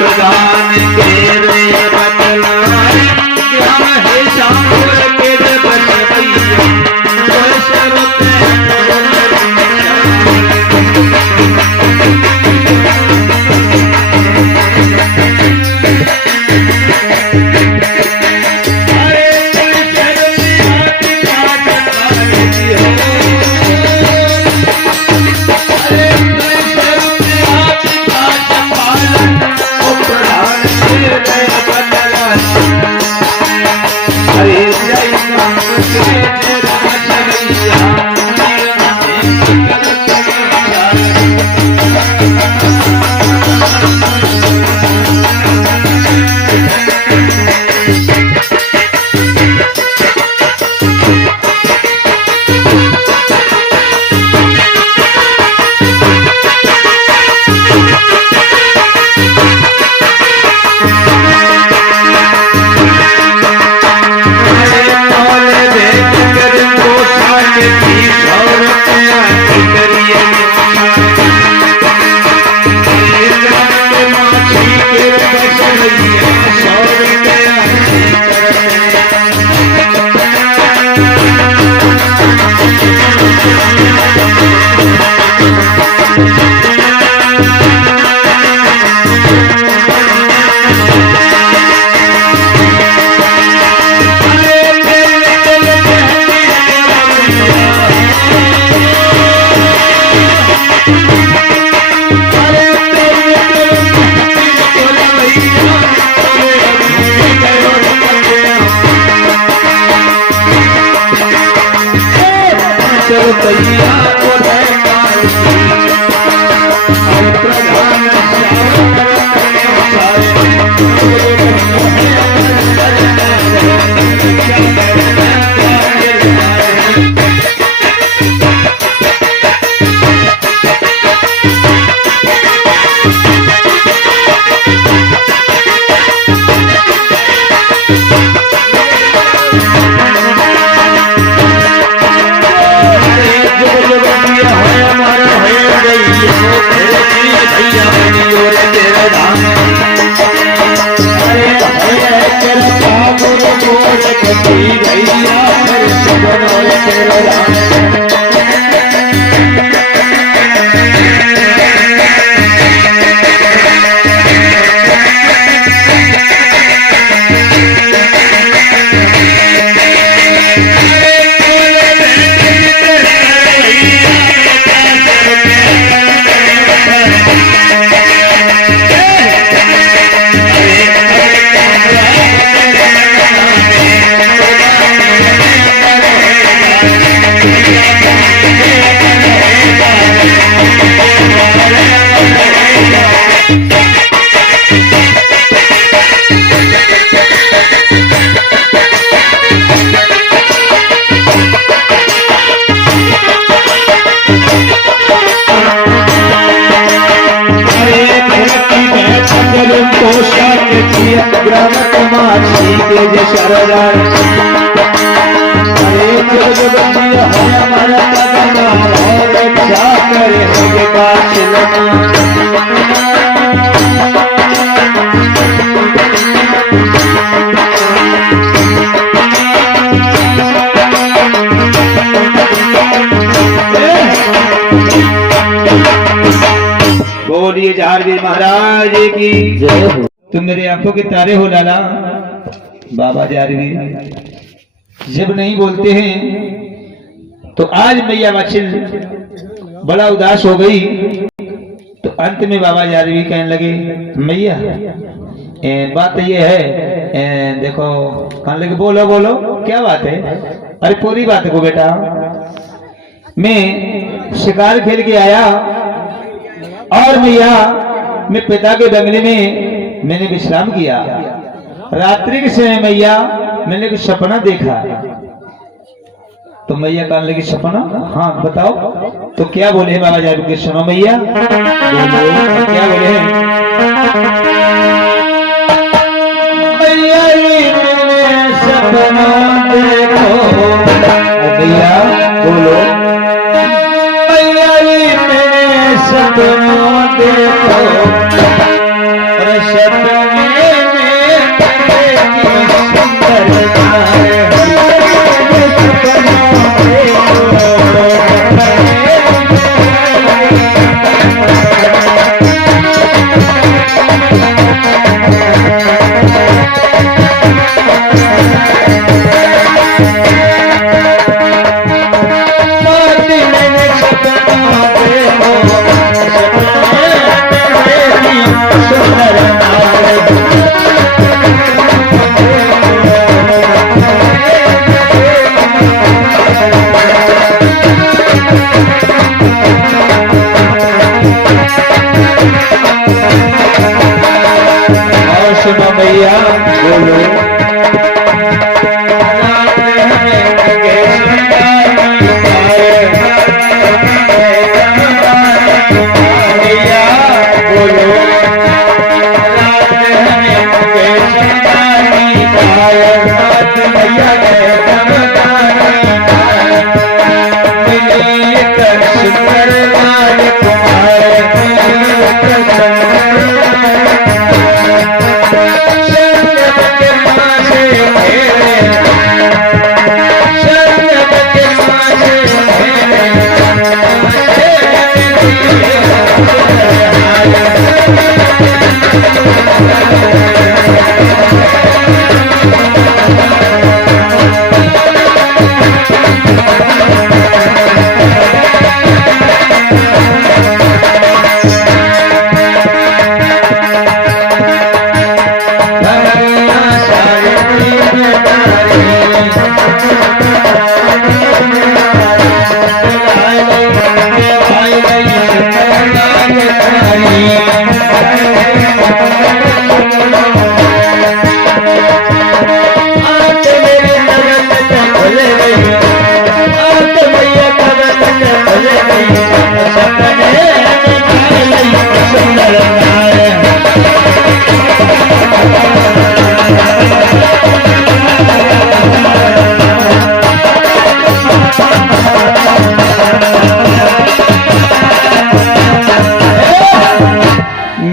प्रधान के रे बतलाए क्या है शांत के रे बचवैया बोलिए जारवीर महाराज की जय हो। तुम मेरे आंखों के तारे हो लाला। बाबा जारवीर जब नहीं बोलते हैं तो आज मैया वाचिल बड़ा उदास हो गई। तो अंत में बाबा जारवीर कहने लगे मैया बात ये है देखो कहने लगे बोलो बोलो क्या बात है। अरे पूरी बात को बेटा मैं शिकार खेल के आया और मैया मैं पिता के बंगले में मैंने विश्राम किया। रात्रि के समय मैया मैंने कुछ सपना देखा। तो मैया कहने लगी सपना हाँ बताओ। तो क्या बोले बाबा जारवीर के सुनो मैया क्या बोले मैया मैंने सपना देखो भैया बोलो मैया मैंने सपना देखो मैया बोलो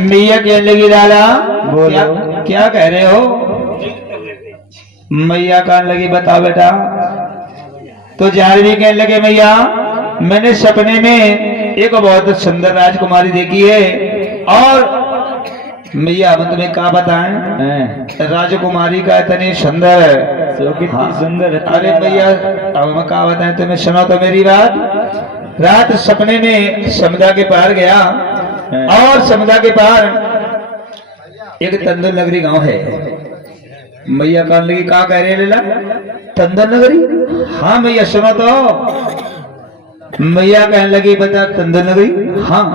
मैया कहने लगी लाला क्या कह रहे हो? मैया कहने लगी बताओ बेटा। तो जारवी कहने लगे मैया मैंने सपने में एक बहुत सुंदर राजकुमारी देखी है। और मैया हम तुम्हें क्या बताएं, राजकुमारी का इतनी सुंदर कितनी सुंदर। अरे भैया अब मैं क्या बताएं तुम्हें, सुनो तो मेरी बात। रात सपने में समुद्र के पार गया और समुद्र के पार एक तंदुर नगरी गांव है। मैया कहने लगी क्या कह रहे लीला, तंदुर नगरी? हाँ मैया सुनो तो। मैया कहने लगी बता तंदुर नगरी? हाँ।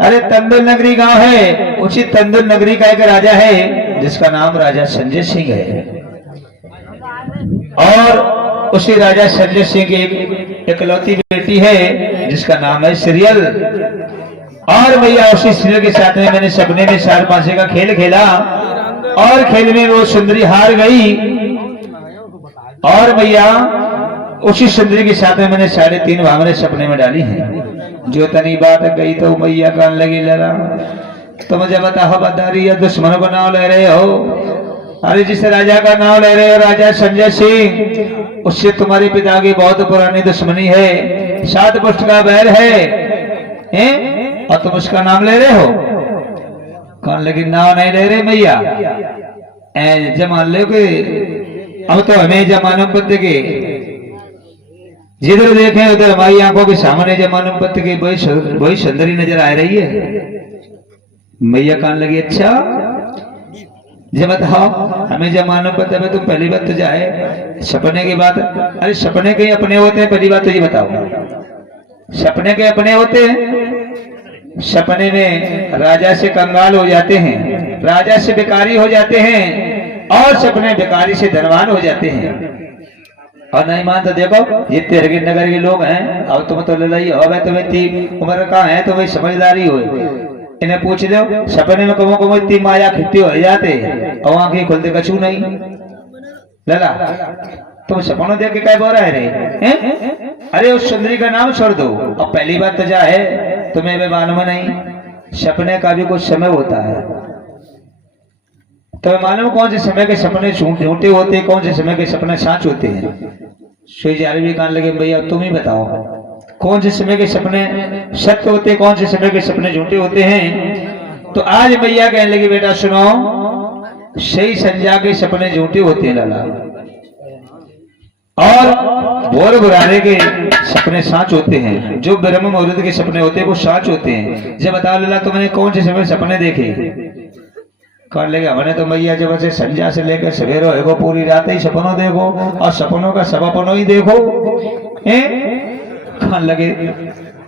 अरे तंदुर नगरी गांव है, उसी तंदुर नगरी का एक राजा है जिसका नाम राजा संजय सिंह है। और उसी राजा संजय सिंह की एक इकलौती बेटी है जिसका नाम है सीरियल। और भैया उसी सीरियल के साथ में मैंने सपने में 4 पांचे का खेल खेला और खेल में वो सुंदरी हार गई। और भैया उसी सुंदरी के साथ में मैंने 3.5 भावने सपने में डाली हैं। जो तनी बात गई तो मैया कहने लगी लड़ा तो मुझे बताओ बदारी या दुश्मन को नाम ले रहे हो? अरे जिस राजा का नाम ले रहे हो राजा संजय सिंह, उससे तुम्हारे पिता की बहुत पुरानी दुश्मनी है, 7 पुष्ट का बैर है और तुम उसका नाम ले रहे हो? कहने लगी नाम नहीं ले रहे मैया, जमान लो कि अब तो हमें जमानो पत्ते के जिधर देखें उधर हमारी आंखों के सामने जमानो पत्ते की वही सुंदरी नजर आ रही है। मैया कहने लगी अच्छा जब बताओ हमें जमानो पत्ते में तुम पहली बात तो जाए सपने की बात। अरे सपने कहीं अपने होते हैं? पहली बात तो ये बताओ सपने के अपने होते हैं? सपने में राजा से कंगाल हो जाते हैं, राजा से बेकारी हो जाते हैं और सपने बेकारी से धनवान हो जाते हैं। और नहीं मानते देखो ये तेरगिर नगर के लोग हैं, अब तुम तो लड़ाई हो गए, तुम्हें इतनी उम्र का है तो वही समझदारी हो, इन्हें पूछ लो सपने में कमो कमो इतनी माया खिट्टी हो जाते और आंखें खोलते कछू नहीं। लला तुम सपनों देख के क्या बोल रहे रे? अरे उस सुंदरी का नाम छोड़ दो। अब पहली बात तो जा है तुम्हें भी मालूम नहीं सपने का भी कुछ समय होता है। तो मालूम कौन से समय के सपने झूठे होते हैं, कौन से समय के सपने सच होते हैं? श्री भी कहने लगे भैया तुम ही बताओ कौन से समय के सपने सत्य होते हैं, कौन से समय के सपने झूठे होते हैं? तो आज मैया कहने लगी बेटा सुनो, सही संध्या के सपने झूठे होते हैं लाला, और भोर बुराने के सपने सच होते हैं। जो ब्रह्म मुहूर्त के सपने होते हैं वो सच होते हैं। जब बताओ लाला तुमने कौन से समय सपने देखे? कर लेगा हमने तो मैया जब से संध्या से लेकर सवेरे होएगो पूरी रात ही सपनों देखो और सपनों का सब अपनों ही देखो। खान लगे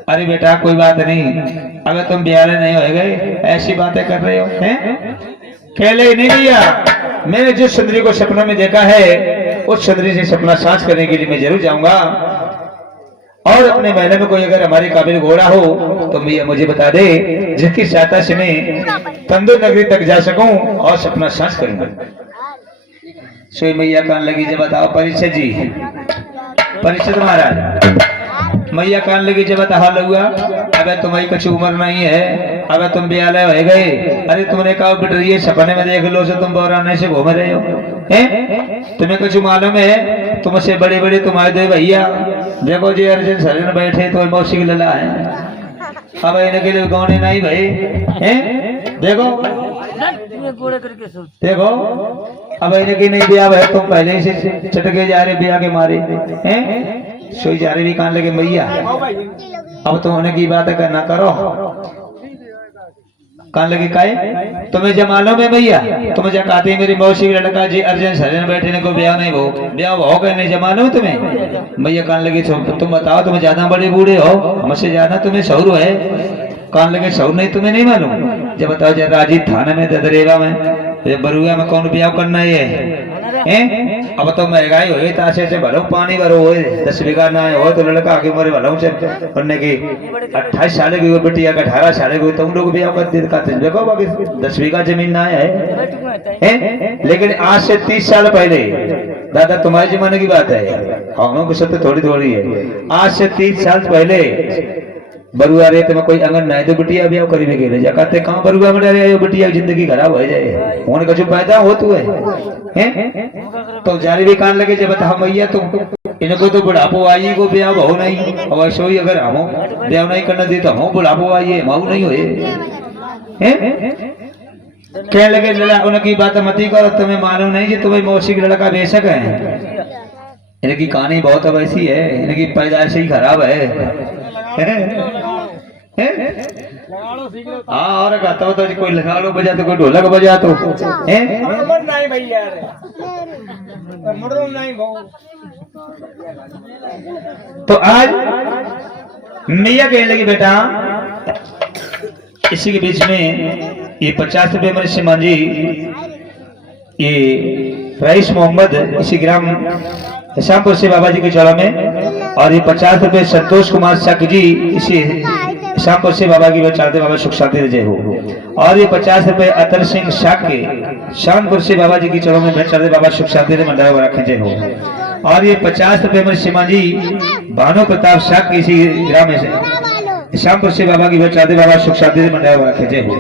अरे बेटा कोई बात नहीं, अगर तुम ब्याले नहीं हो गए ऐसी बातें कर रहे हो हैं? कह ले नहीं भैया, मैंने जिस सुंदरी को सपना में देखा है उस सुंदरी से सपना साझ करने के लिए मैं जरूर जाऊंगा। और अपने महल में कोई अगर हमारे काबिल घोड़ा हो तो भैया मुझे बता दे, जिसकी सहायता से मैं तंदूर नगरी तक जा सकूं और सपना साझ करूंगा। सोई मैया कान लगी जब बताओ परिषद जी, परिषद महाराज मैया कान लगी जब बता लुआ, अबे तुम्हारी कुछ उम्र नहीं है, अबे तुम ब्याह हो गए। अरे तुमने कहा बेट ये सपने में देख लो से तुम बौराने से घूम रहे हो हैं? तुम्हें कुछ मालूम है? तुमसे बड़े बड़े तुम्हारे दो भैया देखो जी अर्जुन सरजन बैठे तो मौसी की लला है, अब इनके लिए गौने नहीं भाई हैं? देखो देखो अब इनकी नहीं ब्याह है, तुम पहले से चटके जा रहे ब्याह के मारे हैं, सोई जा रही भी कान लगे भैया। अब तुम उन्हें की बात करना करो, कान लगे काहे तुम्हें जब मालूम है भैया, तुम्हें जब कहते मेरी मौसी की लड़का जी अर्जुन सरजन बैठे को ब्याह नहीं हो, ब्याह हो गए नहीं जब मालूम तुम्हें भैया। कान लगे तुम बताओ, तुम्हें ज्यादा बड़े बूढ़े हो, हमसे ज्यादा तुम्हें शौर है। कान लगे शौर नहीं तुम्हें नहीं मालूम? जब बताओ जब राजी थाने में ददरेवा में बरुआ में कौन ब्याह करना है? अब तो महंगाई हो गई ताशे से भलो पानी भरो हो 10 बीघा ना हो तो लड़का आगे मरे भलो से बनने की 28 साल की बेटिया का 18 साल की तुम लोग ब्याह कर देते देखो बाकी 10 बीघा जमीन ना है। लेकिन आज से 30 साल पहले दादा तुम्हारे जमाने की बात है, हम की सब थोड़ी थोड़ी है। आज से 30 साल पहले बरुआ रेत में कोई अंगन ना है तो बिटिया ब्याह करी में गेले जाते कहाँ बरुआ में डरे बिटिया की जिंदगी खराब हो जाए, होने का जो पैदा हो तू है तो जारी भी कान लगे जब बता भैया तुम इनको तो बुढ़ापो आइए को ब्याह हो नहीं, और वैसे ही अगर हम ब्याह नहीं करना दे तो हम बुढ़ापो आइए हम नहीं हुए कह लगे लड़ा उनकी बात मती करो, तुम्हें मालूम नहीं कि तुम्हें मौसी की लड़का बेशक है, इनकी कहानी बहुत वैसी है, इनकी पैदाइश ही खराब है। हाँ और कहता हो तो कोई लंगाड़ो बजा तो कोई ढोलक बजा तो तो आज मैया कहने लगी बेटा इसी के बीच में ये 50 रुपये मेरे श्रीमान जी, ये रईस मोहम्मद इसी ग्राम हिसामपुर से बाबा जी के चौड़ा में, और ये 50 रुपये संतोष कुमार शक जी इसी हिसामपुर से बाबा की चढ़ते बाबा सुख शांति जय हो, और ये 50 रुपये अतर सिंह शाक के शानपुर से बाबा जी की चौड़ों में चढ़ते बाबा सुख शांति मंडल रखे जय हो, और ये 50 रुपये मेरे सीमा जी भानु प्रताप शाक के इसी ग्राम में से हिसामपुर से बाबा की चढ़ते बाबा सुख शांति मंडल रखे जय हो।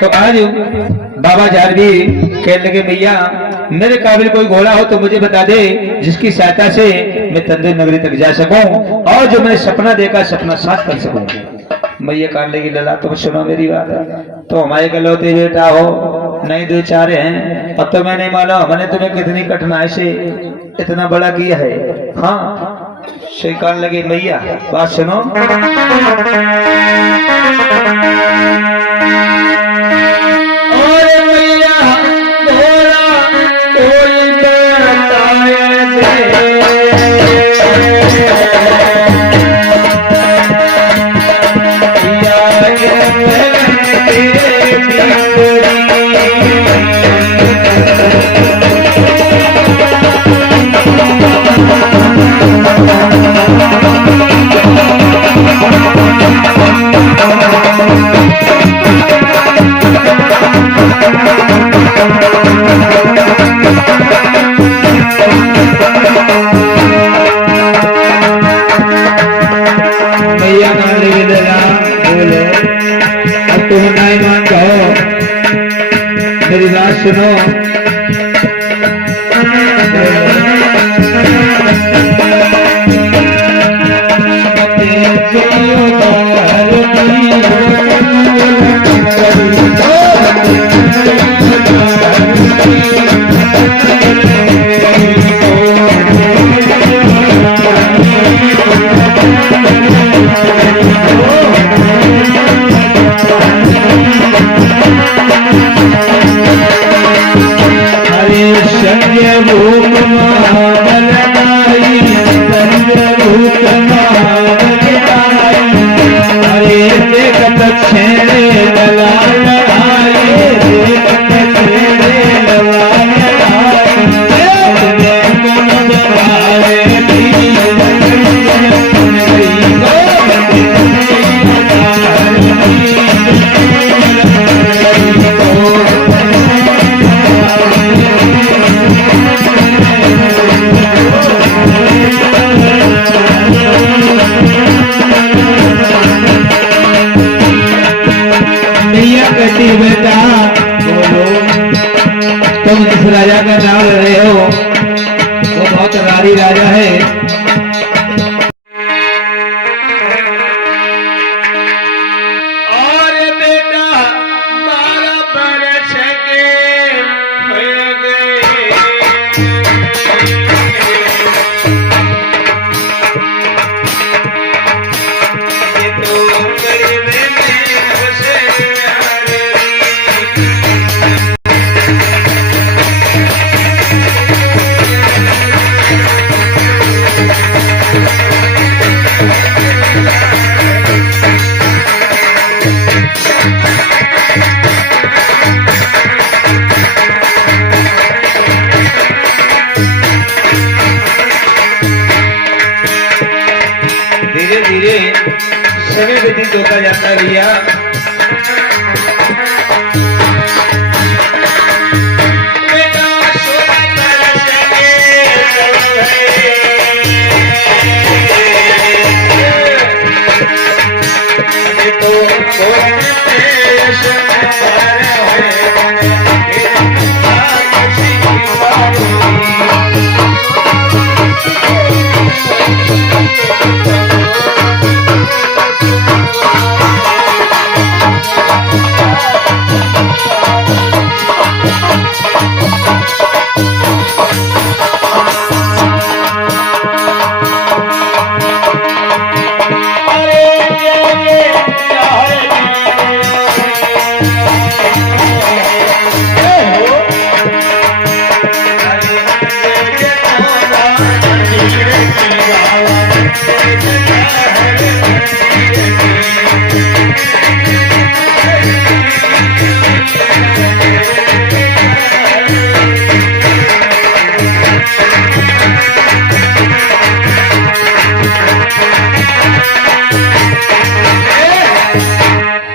तो आज बाबा जारवी कहने लगे भैया मेरे काबिल कोई घोड़ा हो तो मुझे बता दे, जिसकी सहायता से मैं तंदूर नगरी तक जा सकूं और जो मैंने सपना देखा सपना साथ कर सकूं। भैया कान लगी लला तुम सुनो मेरी बात, तो हमारे गलौते बेटा हो नहीं दो चारे हैं, अब तो मैंने मालूम मैंने तुम्हें कितनी कठिनाई से इतना बड़ा किया है। हाँ से कान लगे भैया बात सुनो, मेरी बात सुनो, मेरे बेटा बोलो, तुम जिस राजा का नाम ले रहे हो वो बहुत रारी राजा है। धीरे धीरे समय व्यतीत होता जाता है भैया।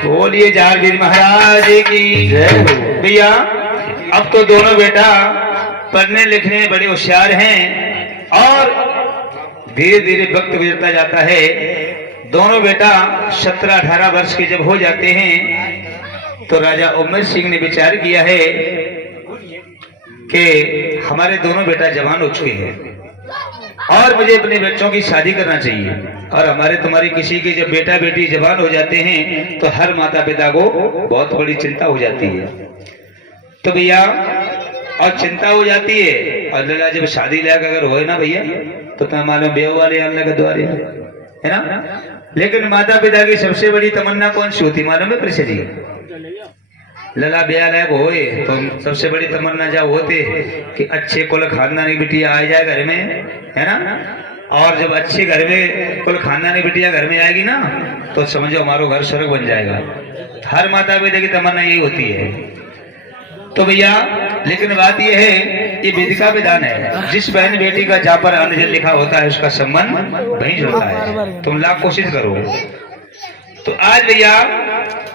बोलिए जारवीर महाराज की जय। भैया अब तो दोनों बेटा पढ़ने लिखने में बड़े होशियार हैं और धीरे धीरे वक्त गुजरता जाता है। दोनों बेटा 17-18 वर्ष के जब हो जाते हैं तो राजा उमर सिंह ने विचार किया है कि हमारे दोनों बेटा जवान हो चुके हैं और मुझे अपने बच्चों की शादी करना चाहिए। और हमारे तुम्हारी किसी के जब बेटा बेटी जवान हो जाते हैं तो हर माता पिता को बहुत बड़ी चिंता हो जाती है। तो भैया और चिंता हो जाती है और लला जब शादी लायक अगर हो ना भैया तो तुम्हें मालूम बेव वाले अल्लाह के द्वारे है ना। लेकिन माता पिता की सबसे बड़ी तमन्ना कौन सी होती मालूम है प्रिय जी? लला ब्याह लायक होए तो सबसे बड़ी तमन्ना जब होते कि अच्छे कुल खानदानी बिटिया आ जाए घर में है ना। और जब अच्छे घर में कुल खानदानी बिटिया घर में आएगी ना तो समझो हमारा घर स्वर्ग बन जाएगा। हर माता पिता की तमन्ना यही होती है। तो भैया लेकिन बात यह है ये विधि का विधान है। जिस बहन बेटी का जहाँ पर अनजन लिखा होता है उसका संबंध वहीं जुड़ता है। तुम लाख कोशिश करो। तो आज भैया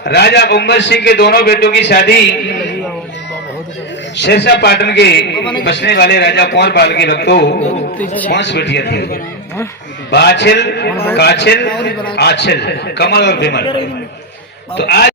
राजा उमर सिंह के दोनों बेटों की शादी शेरशाह पाटन के बसने वाले राजा कुंवर पाल के भक्तों 5 बेटियां थी, बाछिल, काछिल, आछिल, कमल और बिमल। तो आज